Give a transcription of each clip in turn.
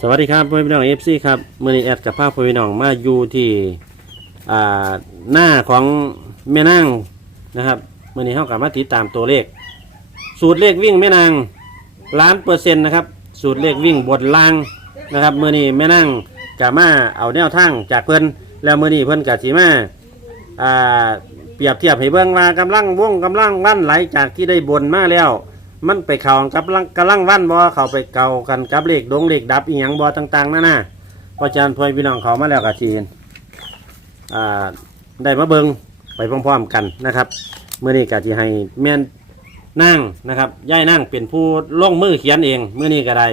สวัสดีครับพ่อพี่น้องเอฟซีครับมือนี้แอดกับภาพพ่อพี่น้องมาอยู่ที่อ่าหน้าของแม่นางนะครับมือนี้เขากลับมาติดตามตัวเลข สูตรเลขวิ่งแม่นางล้านเปอร์เซ็นต์นะครับ สูตรเลขวิ่งบนล่างนะครับมือนี้แม่นางจะมาเอาแนวทางจากเพิ่นแล้วมือนี้เพิ่นกับสีมาอ่าเปรียบเทียบให้เบิ่งว่ากำลังว่งกำลังวันไหลจากที่ได้บนมาแล้ว มันไปเข่ากับลังกำลังวันบ่เข้าไปเก่ากันกับเลขดงเลขดับอีหยังบ่ต่างๆนั่นน่ะเพราะฉะนั้นพ่อพี่น้องเขามาแล้วก็ทีนอ่าได้มาเบิงไปพร้อมๆกันนะครับเมื่อนี้ก็ที่ให้แม่นนั่งนะครับย่ายนั่งเป็นผู้ลงมือเขียนเองเมื่อนี้ก็ได้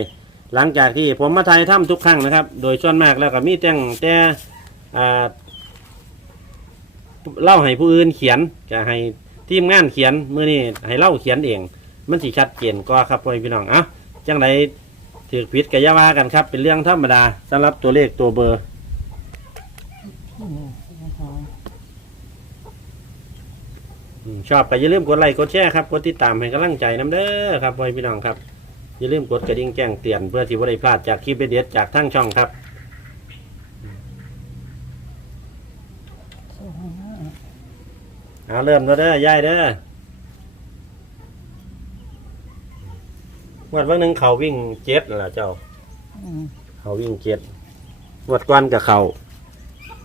หลังจากที่ผมมาถ่ายถ้ำทุกครั้งนะครับ โดยส่วนมากแล้วก็มีแต่งแต่อาเล่าให้ผู้อื่นเขียนก็ให้ทีมงานเขียนเมื่อนี้ให้เล่าเขียนเอง มันสิชัดเจนก็ครับพ่อพี่น้องเอะจังไรถือผิดกับยาว่ากันครับ เป็นเรื่องธรรมดาสำหรับตัวเลขตัวเบอร์อืมชอบก็อย่าลืมกดไลค์กดแชร์ครับกดติดตามให้กำลังใจน้ำเด้อครับพ่อพี่น้องครับอย่าลืมกดกระดิ่งแจ้งเตือนเพื่อที่ว่าได้พลาดจากคลิปเด็ดๆจากทั้งช่องครับ เอาเริ่มแล้วเด้อยายเด้อ งวดวันหนึ่งเขาวิ่งเจ็ดนั่นล่ะเจ้าเขาวิ่งเจ็ดงวดก้อนกับเขา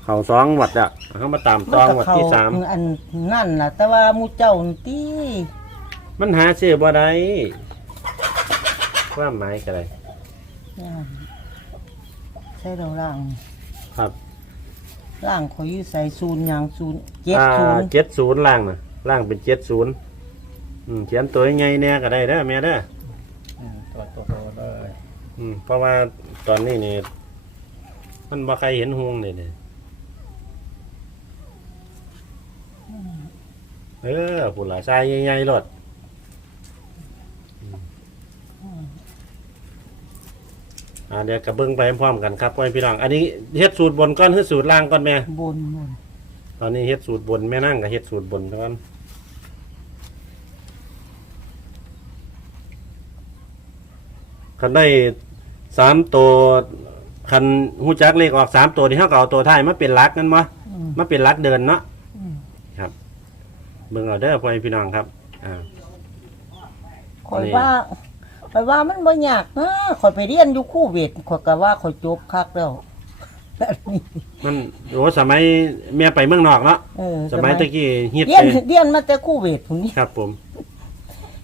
เขาสองงวดอะเขามาตามตองงวดที่สามอันนั่นล่ะ แต่ว่าหมูเจ้านี่ติมันหาซื้อบ่ได้ความหมายก็ได้ย่านใช่เราล่างครับล่างขอยอยู่ใส่ศูนย์หยังศูนย์เจ็ดอ่าศูนย์เจ็ดศูนย์ล่างนะล่างเป็นเจ็ดศูนย์อืมเขียนตัวยังไงเนี่ยก็ได้เด้อแม่เด้อ ตัวตัวโตเลย อืมเพราะว่าตอนนี้นี่มันบ่ใครเห็นหวงเลยเนี่ยเออผุนละทรายใหญ่ๆรถอ่าเดี๋ยวกระเบื้องไปพร้อมกันครับพ่อพี่น้องอันนี้เฮ็ดสูตรบนก้อนหรือสูตรล่างก้อนแม่ บนบนตอนนี้เฮ็ดสูตรบนแม่นั่งกับเฮ็ดสูตรบนก่อนคันได้ สามตัวคันหูจักเลขออกสามตัวที่เขาก็เอาตัวท้ายมาเป็นหลักนั่นมั้อืมมาเป็นหลักเดินเนาะอืมเบิ่งเอาเด้อพ่อพี่น้องครับอ่า ข่อยว่าข่อยว่ามันบ่ยากนะข่อยไปเรียนอยู่คู่เวทข่อยก็ว่าข่อยจบคักแล้วแบบนี้มันโอ้สมัยแม่ไปเมืองนอกเนาะเออสมัยตะกี้ฮิตเรียนไปเรียนมาแต่คู่เวทพุ่นนี้ครับผม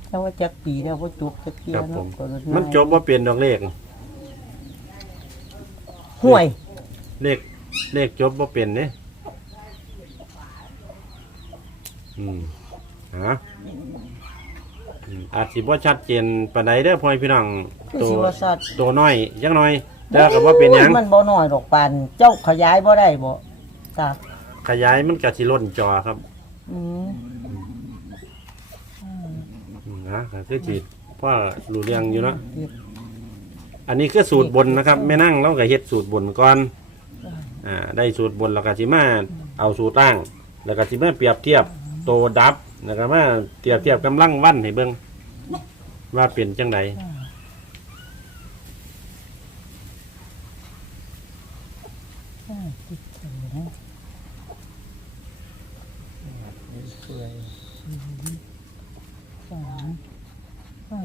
แต่ว่าจักปีแล้วบ่จบจักเที่ยครับผเนาะมก็เลยมันจบว่าเปลี่ยนดอกเลข ห่วย เลขเลขจบว่าเปลี่ยนเนี่ยอืมฮะอืมอาจสิบ่ชัดเจนปานใดเด้อพ่อพี่น้องคือตัวสิว่าสัตว์ตัวน้อยจักหน่อยแต่ก็บ่เป็นหยัง มันบ่น้อยดอกปานเจ้าขยายบ่ได้บ่จ้าขยายมันก็สิล้นจอครับอืมอืมนะก็คือสิพ่อรู้เรื่องอยู่เนาะ อันนี้คือสูตรบนนะครับแม่นั่งเราก็เฮ็ดสูตรบนก่อนอ่าได้สูตรบนแล้วก็สิมาเอาสูตรล่าง แล้วก็สิมาเปรียบเทียบโตดับแล้วก็มาเปรียบเทียบกำลังวันให้เบิ่งว่าเป็นจังได อ่าติดเขียน เปื่อย สามห้า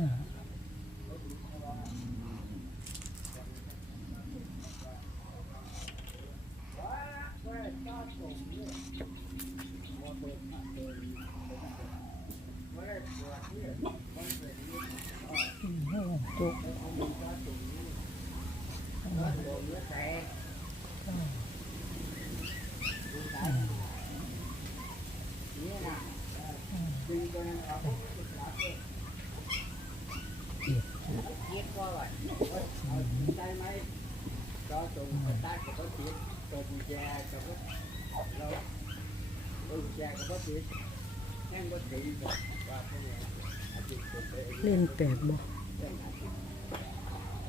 เล่นแปดบ่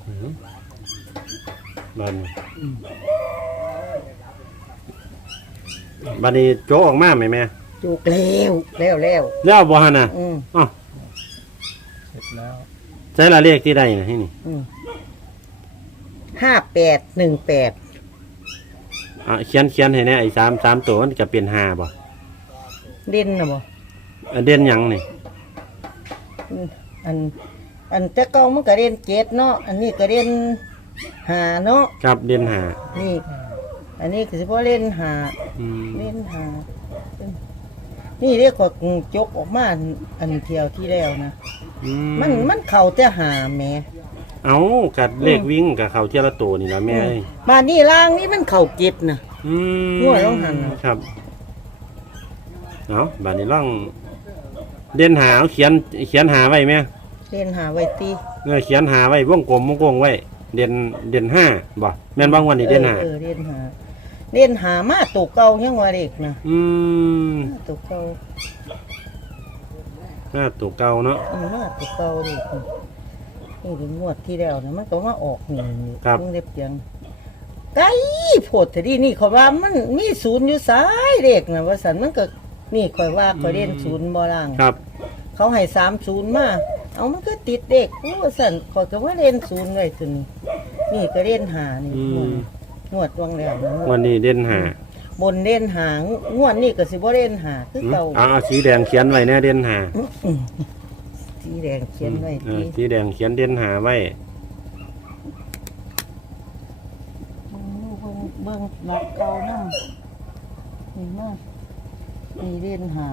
อืม บัดนบัดนี้โจกออกมาไหมแม่จุกแล้วแล้วแล้วแล้วบ่ฮะน่ะอืมอ๋อเสร็จแล้วใช้ละเลขที่ใดนะให้นี่อืมห้าแปดหนึ่งแปดอะเขียนเขียนให้แน่ไอ้สามสามตัวมันจะเป็นห้าบ่เด่นนะบ่อันเด่นหยังนี่อัน อันแต่เก่ามันก็เด่นเจ็ดเนาะอันนี้ก็เด่น หาเนาะครับเด่นห้านี่ อันนี้คือเฉพาะเล่นหาอืมเล่นหา นี่เรียกว่าจกออกมาอันเที่ยวที่แล้วนะอืมันมันเข่าแต่หาแหม่เอากัดเลขวิ่งกับเขาเจละตัวนี่ละแม่เอ้ยมานี่ล่างนี่มันเข่าเจ็ดนะ อืมง่วยต้องหันน่ะครับเอาบัดนี้ล่องเด่นหาเอาเขียนเขียนหาไว้ไหมเล่นหาไว้ตีเออเขียนหาไว้วงกลมวงกลมไว้ เด่นเด่นห้าบ่แม่นบางวันนี่เด่นหาเออเล่นหาเล่นหามาตัวเก่ายังว่าเด็กนะอืมมาตัวเก่าห้าตัวเก่าเนาะอืมมาตัวเก่าเด็กนี่นี่เป็นงวดที่แล้วนะมันก็มาออกนี่นี่ครับ เพิ่งได้เพียงไก่โพดแต่ดีนี่เขาว่ามันมีศูนย์อยู่สายเด็กนะว่าสันมันก็นี่คอยว่าคอยเล่นศูนย์บ่ล่าง ครับ เขาให้สามศูนย์มา เอามันก็ติดเด็กโอ้สันขอยก็ว่าเล่นศูนย์ไว้ตัวนี้นี่ก็เล่นหานี่อืม งวดวังแล้วนะงววัดนนี้เด่นหาบนเล่นหางงวดนี่ก็สิบ่เล่นหาคืออืมเก่าเอาเอาสีแดงเขียนไว้แน่เด่นหาสีแดงเขียนไว้เอทีอสีแดงเขียนเด่นหาไว้ เบิ่งดูเบิ่งเบิ่งรักเก่านั่งนี่มากนี่เล่นหา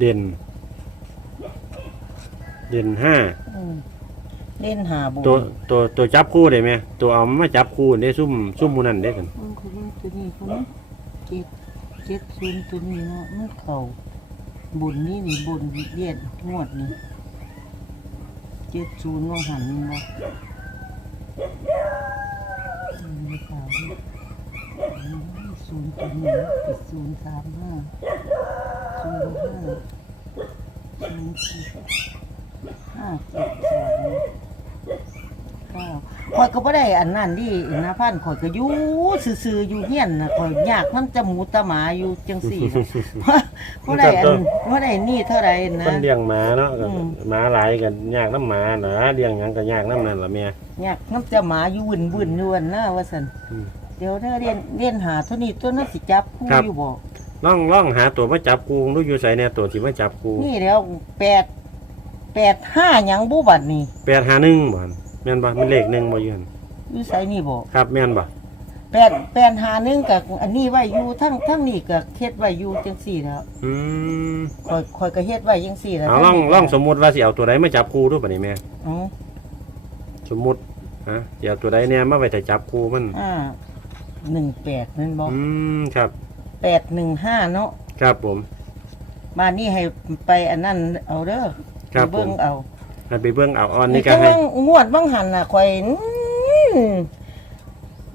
เด่น เด่นห้าอืมเล่นหาบุญตัวตัวตัวจับคู่ได้ไหมตัวเอามาจับคู่ได้ซุ่มซุ่มหมูนั่นได้กันมันคือตัวนี้คนนี้เจ็ดเจ็ดศูนย์ตัวนี้เนาะมันเข่าบุญนี่นี่บุญเลียดงวดนี่เจ็ดศูนย์ว่างหันนี่เนาะอืมไม่ข่าวนี่อืมศูนย์ตัวนี้ติดศูนย์สามห้าศูนย์ ห้าศูนย์สิบห้าเจ็ดสองเก้าข่อยก็บ่ได้อันนั้นดินะพันข่อยก็อยู่ซื่อๆอยู่เฮียนน่ะข่อยยากมันจะหมูตะหมาอยู่จังสี่น่ะบ่ได้อันบ่ได้นี่เท่าไหร่นะมันเลี้ยงหมาเนาะก็อืมหมาหลายกันยากน้ำหมานะเลี้ยงหยังก็ยากน้ำนั่นล่ะแม่ยากน้ำจะหมาอยู่วุ่นๆอยู่นั่นนะว่าซั่นอืมเดี๋ยวถ้าเรียนเรียนหาเท่านี้ตัวนั้นสิจับคู่ครับอยู่บ่ ล่องล่องหาตัวมาจับกูรู้อยู่ใส่แน่ตัวที่มาจับกูนี่แล้วแปดแปดห้าหยังบ่บัดนี่แปดหาหนึ่งบ่หั่นแม่นบ่มันเลขหนึ่งบ่อยืนอยู่ไสนี่บ่ครับแม่นบ่แปดแปดหาหนึงกับอันนี้ไว้อยู่ทั้งทั้งนี้ก็เฮ็ดไว้อยู่จังสี่แล้วอืมข่อยข่อยก็เฮ็ดไว้จังสี่แล้วเอาล่องล่องสมมุติว่าสิเอาตัวใดมาจับกูรูปบัดนี้แม่อ๋อสมมุติฮะสิเอาตัวใดเนี่ยมาไว้แต่จับกูมันอ่าหนึ่งแปดนั่นบอกอืมครับ แปดหนึ่งห้าเนาะครับผม มานี่ให้ไปอันนั้นเอาเด้อครับไปเบิ่งผมเอาให้ไปเบิ่งเอาออนนี่ก็แต่ให้ว่างวดบางหันน่ะข่อยอื้อ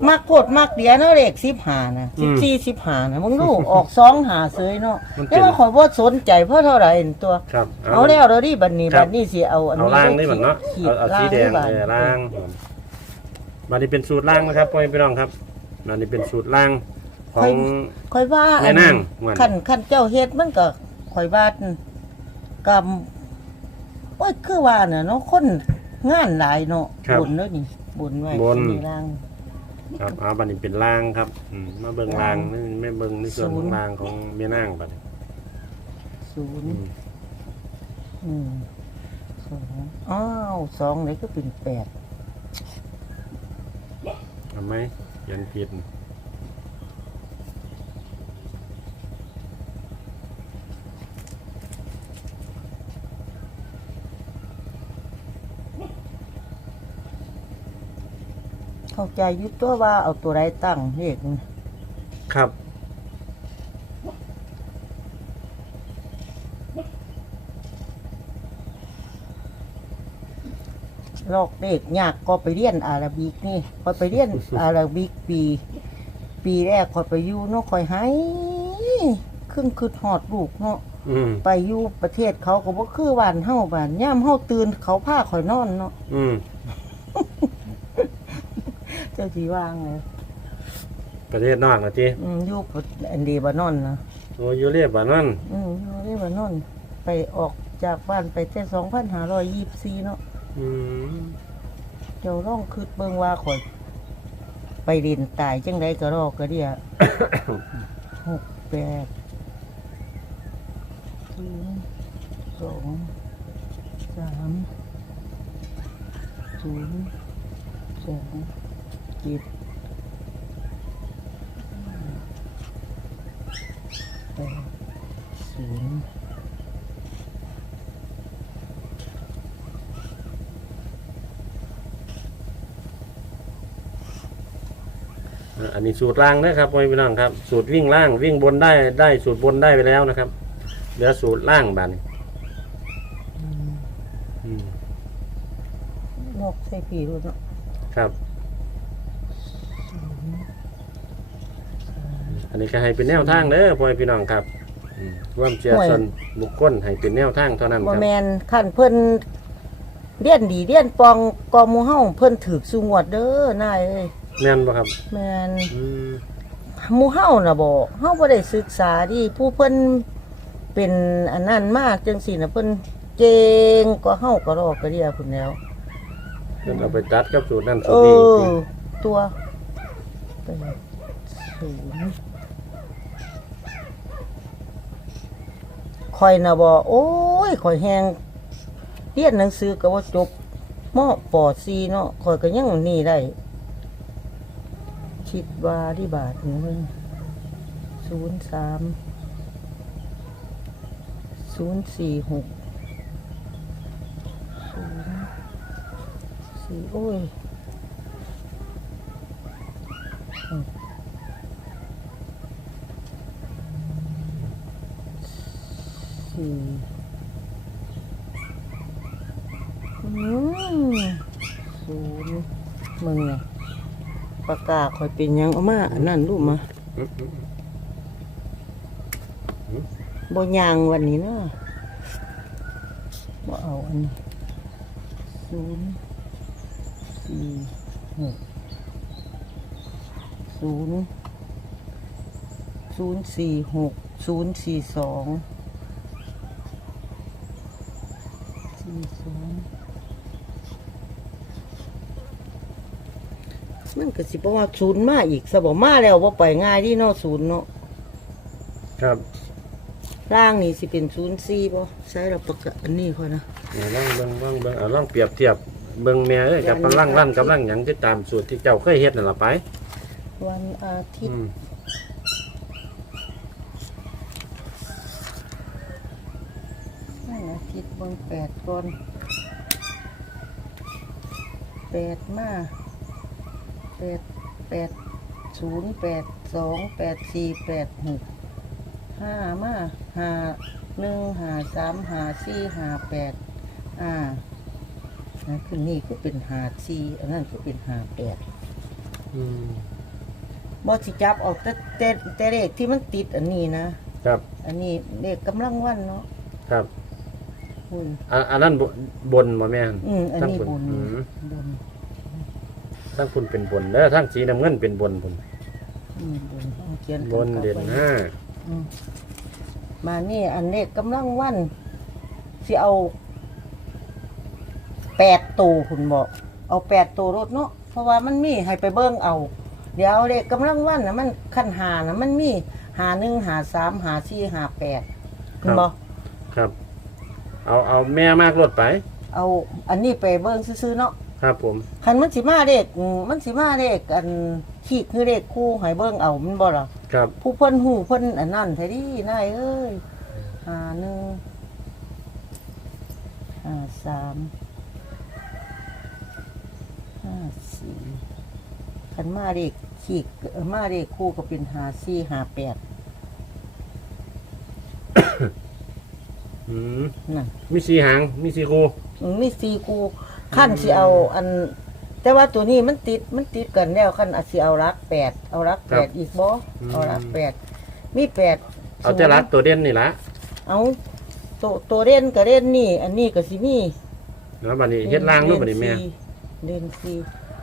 มักโพดมักเดียวเนาะเลขสิบหานะสิบสี่สิบหานะมึงดู ออกสองหาเสยเนาะมันแต่เป็นว่าข่อยบ่สนใจเพราะเท่าไหร่ตัว ครับ เอาแล้วเดี๋ยวนี้บัดนี้ครับ บัดนี้สิเอาอันเอานี้ล่างไปได้บัดเนาะขีเอาเอาสีแดงล่เออไว้ล่างมานี่เป็นสูตรล่างนะครับพ่อแม่พี่น้องครับมานี่เป็นสูตรล่าง ของข่อยว่าแม่นางม่วนคันคันเจ้าเฮ็ดมันก็ข่อยว่ากำโอ้ยคือว่าน่ะเนาะคนงานหลายเนาะครับบุญเนาะนี่บุญไว้บุญมีร่าง ครับเอาบัดนี้เป็นล่างครับอืมมาเบิ่งล่างนี่ไม่เบิ่งในส่วนของศูนย์ล่างของแม่นางบัดนี้ศูนอืย์มอืมสองอ้าวสองเลยก็เป็นแปด ทำไหมยันผิด เข้าใจอยุตัวว่าเอาตัวใดตั้งเลขนี่ครับ ลอกเลขยากก็ไปเรียนอาราบิกนี่พอไปเรียน อาราบิกปี ปีแรกคอยไปอยู่เนาะคอยให้ครึ่งคืดหอดลูกเนาะ อืม ไปอยู่ประเทศเขาก็บ่คือบ้านเฮาบ้านย่ามเฮาตื่นเขาพาข่อยนอนเนาะ อืม เจ้าสิว่างเลยประเทศนอกนะจีอืมอยู่อันดีบานอนนะโอ้อยูเรียบบ้านนั่นอืมอยู่ดีบานอน ไปออกจากบ้านไปแต่สองพันห้าร้อยยี่สิบสี่เนาะอืมเจ้าร้องคืดเบิ่งว่าข่อย ไปเรียนตายจังไดก็รอกก็เดียหกแปดศูนย์สองสามศูนย์สองเจ็ดแปดศูนย์อะอันนี้สูตรล่างนะครับพ่อพี่น้องครับ สูตรวิ่งล่างวิ่งบนได้ได้สูตรบนได้ไปแล้วนะครับ เหลือสูตรล่างบัดนอืมนกใส่ผีด้วยเนาะครับ อันนี้ก็ให้เป็นแนวทางเด้อพ่อพี่น้องครับอืมร่วมเชียร์ส่วนบุคคลให้เป็นแนวทางเท่านั้นคบ่รับ แมนขั้นเพิ่นเลียนดีเลียนปองกอหมูเฮาเพิ่นถือสูงวดเด้อนายเอ้ยแม่นบ่ครับแม่นอืมหมู่เฮาน่ะบ่เฮาบ่ได้ศึกษาดีผู้เพิ่นเป็นอันนั้นมากจังซี่น่ะเพิ่นเก่งกว่าเฮาก็รอกก็เรียพุ่นแล้ว เพิ่นเอาไปจัดกับสูตรนั้นเอสูตรนี้อ ตัวแปดศูนย์ คอยนะบ่โอ้ยคอยแฮงเรียนหนังสือก็ว่าจบมอปอซีเนาะคอยก็ยังนี่ได้ คิดว่าที่บาทนี่เพิ่นศูนย์สามศูนย์สี่หกศูนย์สี่โอ้ย สี่อืม ศูนย์มึงไงปากกาคอยเป็นยังเอามาอันนั้นรูปมาอืมอืมบยางวันนี้เนาะบ่เอาอันนี้ศูนย์สี่หกศูนย์ศูนย์สี่หกศูนย์สี่สอง สี่สองมันก็สิบอกว่าศูนย์มาอีกสบอกมาแล้วว่าไปง่ายที่เนาะศูนย์เนาะครับร่างนี่สิเป็นศูนย์สี่บ่ใช้เราประกาศอันนี้ค่อยนะเอาลองเบิ่งลองเบิ่งเอาลองเปรียบเทียบเบิ่งแม่เอ้ยกับกำลังลั่นกำลังหยังที่ตามสูตรที่เจ้าเคยเฮ็ดนั่นล่ะไป วันอาทิตอืย์ม วันอาทิตย์เบิ่งแปดก่อนแปดมาแปดแปดศูนย์แปดสองแปดสี่แปดหกห้ามาห้าหนึ่งห้าสามห้าสี่ห้าแปดอ่าอันคือนี่ก็เป็นหาสี่อันนั้นก็เป็นหาแปดอืมบอสิจับเออกแต่แต่แต่เลขที่มันติดอันนี้นะ ครับ อันนี้เลขกำลังวันเนาะ ครับ คุณอันอันนั้นบนบนบ่แม่นอืมอันนี้ทั้งบนอืมบนทั้งคุณเป็นบนแล้วทั้งสีน้ำเงินเป็นบนบนอืมบนเอาเขียนบนเด่นห้าอืมมานี่อันเลขกำลังวันสิเอาแปดตัวคุณบอก เอาแปดตัวรถเนาะเพราะว่ามันมีให้ไปเบิ้งเอา เดี๋ยวเลขกำลังวันนะมันขั้นหานะมันมีหาหนึ่งหาสามหาสี่หาแปดคุณบอกครับ เอาเอาแม่มากรถไป เอาอันนี้ไปเบิ้งซื้อๆเนาะครับผม คันมันสิมาเด็กอืมมันสิมาเด็กอันขีดคือเด็กคู่ให้เบิ่งเอามันบ่ล่ะครับ ผู้เพิ่นหูเพิ่นอันนั้นไทดีนายเอ้ยหาหนึ่งหาสามห้าสี่คันมาเด็กขีดเอ่อมาเด็กคู่ก็เป็นหาสี่หาแปด อืมนั่นมีสีหาง มีสีคูอืมมีสี่คู่ขั้นสิเอาอัน แต่ว่าตัวนี้มันติดมันติดกันแล้วขั้นอาจสิเอารักแปดเอารักแปดอีกบ่เอารักแปดมีแปดเอาแต่รัดตัวเด่นนี่ละเอาตัวตัวเล่นกับเล่นนี่ อันนี้ก็สิมีแล้วบัดนี้เฮ็ดล่างรูปบัดนี้แม่ เล่นซี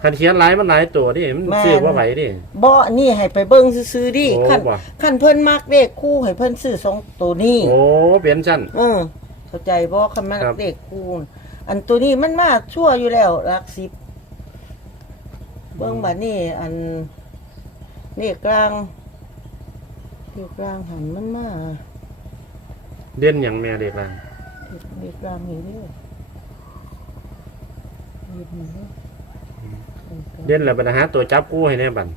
คันเขียนหลายมันหลายตัวดิมันแม่น ซื้อบ่ไหวดิ บ่นี่ให้ไปเบิ่งซื่อๆดิโอ้คันบ่คันเพิ่นมักเลขคู่ให้เพิ่นซื้อสองตัวนี้โอ้เปลี่ยนชั้น เออเข้าใจบ่คันมักครับ เลขคู่อันตัวนี้มันมาชั่วอยู่แล้วหลักสิบเบิ่งบัดนี้ อันเลขกลางเลขกลางหันมันมาเด่นหยังแม่เด็กล่ะเลขกลางนี่เด้อเลขนี่เด้อ เด่นแล้วปัญหาตัวจับกู้ให้แน่บัด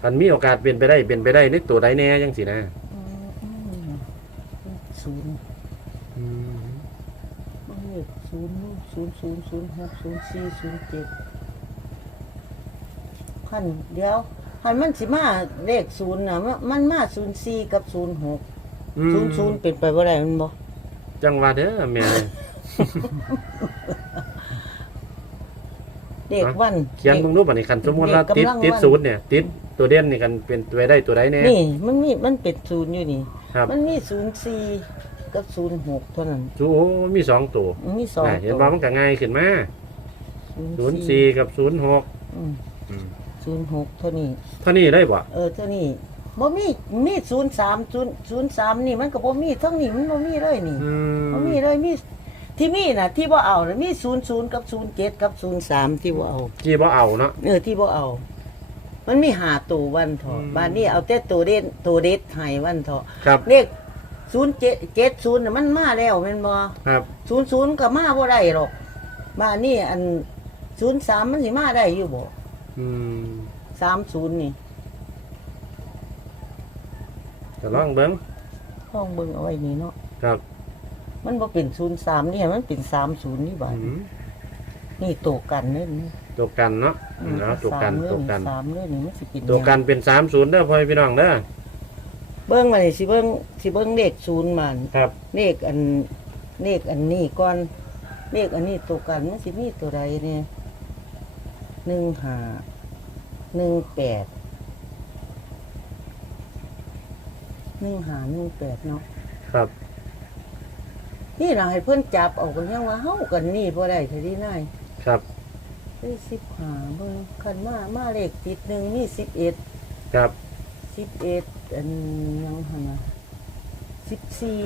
คันมีโอกาสเป็นไปได้เป็นไปได้ในตัวใดแน่จังสินะอืมอืมศูนย์อืมเลขศูนย์ศูนย์ศูนย์ศูนย์หกศูนย์สี่ศูนย์เจ็ดพันเดียวพันมันสิมาเลขศูนย์นะมันมันมาศูนย์สี่กับศูนย์หกอืมศูนย์ศูนย์เป็นไปว่าไรมันบ่จังหว่าเด้อแม่ เลขวัน เขียนเบิ่งรูปบัดนี้คันสมมุติว่าติดเด็กกำลังติดวันศูนย์เนี่ย ติดตัวเด่นนี่กันเป็นไปได้ตัวใดแน่นี่ มันมีมันเป็นศูนย์อยู่นี่ครับมันมีศูนย์สี่กับศูนย์หกเท่านั้นโอ้มีสองตัวมันมีสองอ่าเห็นตัวว่ามันก็ง่ายขึ้นมาศูนย์สี่กับศูนย์หกศูนย์หกเท่านี้เท่านี้ได้บ่เออเท่านี้บ่มีมีศูนย์สามศูนย์ศูนย์สามนี่มันก็บ่มีทั้งนี้มันบ่มีเลยนี่อืมบ่มีเลยมี ที่มีน่ะ ที่บ่เอาน่ะมีศูนย์ศูนย์กับศูนย์เจ็ดกับศูนย์สามที่บ่เอากี่บ่เอาเนาะ เออที่บ่เอา มันมีหาตัววันเถอะอืม บ้านนี้เอาแต่ตัวเด่นตัวเด็ดให้วันเถอะครับเลขศูนย์เจ็ดเจ็ดศูนย์น่ะมันมาแล้วแม่นบ่ครับศูนย์ศูนย์ก็มาบ่ได้หรอกบ้านนี้อันศูนย์สามมันสิมาได้อยู่บ่อืมสามศูนย์นี่ก็ลองเบิ่งลองเบิ่งเอาไว้นี่เนาะครับ มันบ่เป็นศูนย์สามนี่มันเป็นสามศูนย์นี่บาดอืมนี่ตัวกันนี่นี่ตัวกันเนาะอืมเอาตัวกัน สามเรื่ตัอวงกันสามเรื่องนี่มันสิกินตัวกันเป็นสามศูนย์เด้อพ่อพี่น้องเด้อเบิ้งมานี่สิเบิ้งสิเบิ้งเลขศูนย์มันครับ เลขอันเลขอันนี้ก่อนเลขอันนี้ตัวกันมันสิมีตัวใดเนี่ยหนึ่งห้าหนึ่งแปดหนึ่งห้าหนึ่งแปดเนาะ ครับ นี่เราให้เพิ่นจับเอากันยังว่าเฮากันนี่บ่ได้เท่านี้นายครับได้สิบห้าเบิ่งคันมามาเลขติดหนึ่งมีสิบเอ็ดครับ สิบเอ็ดอันยังหันนะสิบสี่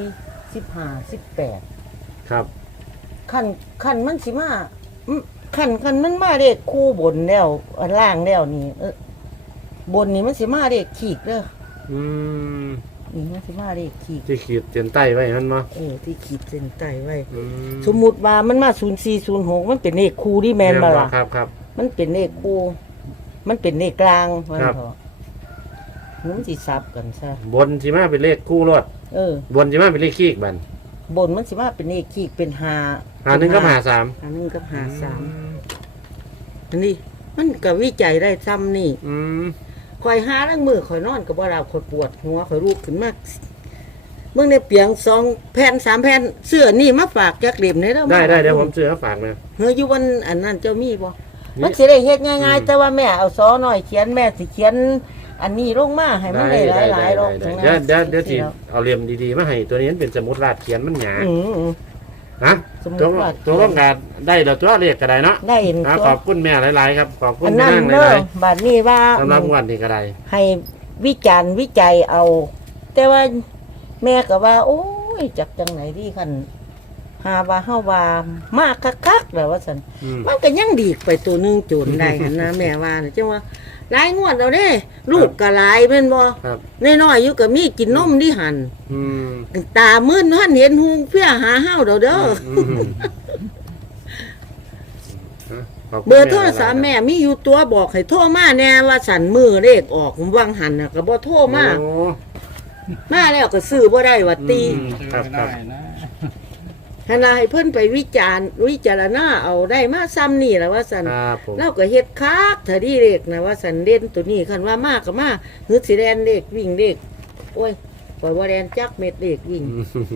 สิบห้าสิบแปดครับขันขันมันสิมาอืมขันขันมันมาเด็กคู่บนแล้วอันล่างแล้วนี่เออบนนี่มันสิมาเด็กขีกเด้ออืม นี่มันสิมาเด็กขีกที่ขีดเส้นใต้ไว้มันเนาะเออที่ขีดเส้นใต้ไว้ อืมสมมุติว่ามันมาศูนย์สี่ศูนย์หกมันเป็นเลขคู่ที่แมนมาล่ะ ครับครับ มันเป็นเลขคู่ มันเป็นเลขกลางมันครับ เถอะมันสิซับกันซะ บนสิมาเป็นเลขคู่รถเออ บนสิมาเป็นเลขขี้บันบนมันสิมาเป็นเลขขีกเป็นหาหาหนึ่งก็หาสามหาหนึ่งกับหาสามอันนี้มันก็วิจัยได้ซ้ำนี่ อืม คอยหาทั้งมือคอยนอนกับว่าเราคอยปวดหัวคอยรูปขึ้นมากเมื่อในเปียงสองแผ่นสามแผ่นเสื้อนี่มาฝากจักเหลี่ยมในเด้อได้ได้เดี๋ยวผมซื้อมาฝากนะเฮ้ยอยู่วันอันนั้นเจ้ามีบ่นี่มันสิได้เฮ็ดง่ายอืมๆแต่ว่าแม่เอาซอหน่อยเขียนแม่สิเขียน อันนี้ลงมาให้มันได้หลายๆรอบได้ทั้งได้นั้นเดี๋ยวเดี๋ยวสิเอาเหลี่ยมดีๆมาให้ตัวนี้มันเป็นสมุดลาดเขียนมันหยาอืมอืม ฮะสมุดตัวลาดเขียนตัวต้องการได้เดี๋ยวตัวเลขก็ได้เนาะได้เห็นอะตัวขอบคุณแม่หลาย ๆ ครับ ขอบคุณอันแม่นั้นนั่งหเด้อลายบัดนี้ว่า ๆสำหรับวันนี้ก็ได้ ให้วิจารณ์วิจัยเอา แต่ว่าแม่ก็ว่า โอ้ยจักจังไหนดีคันหาว่าเฮาว่ามากคักๆแล้วว่าซั่นอืมมันก็ยังดีกไปตัวหนึงโจรได้หั่นนะ แม่ว่าน่ะจังว่า หลายงวดแล้วเด้ลูกก็หลายแม่นบ่ครับน้อยๆอยู่ก็มีกินนมดิหันอืมตามื่นหันเห็นหูเพี้ยหาเฮาเด้อเด้อออืมฮะขบคุณเบอร์โทรศัพท์หลายๆแม่มีอยู่ตัวบอกให้โทรมาแน่ว่าสันมือเลขออกผมวางหันน่ะก็บ่โทรมาโอ้มาแล้วก็ซื้อบ่ได้ว่าตี อืมครับครับ ได้นะ ขณะให้เพิ่นไปวิจารณ์วิจารณาเอาได้มาซ้ำนี่ล่ะว่าสันครับผม เราก็เฮ็ดคักถ้าดีเลขนะว่าสันเด่นตัวนี้คันว่ามากก็มาฮึดสิแดนเลขวิ่งเลขโอ้ยปล่อยว่าแดนจักเม็ดเลขวิ่งอืม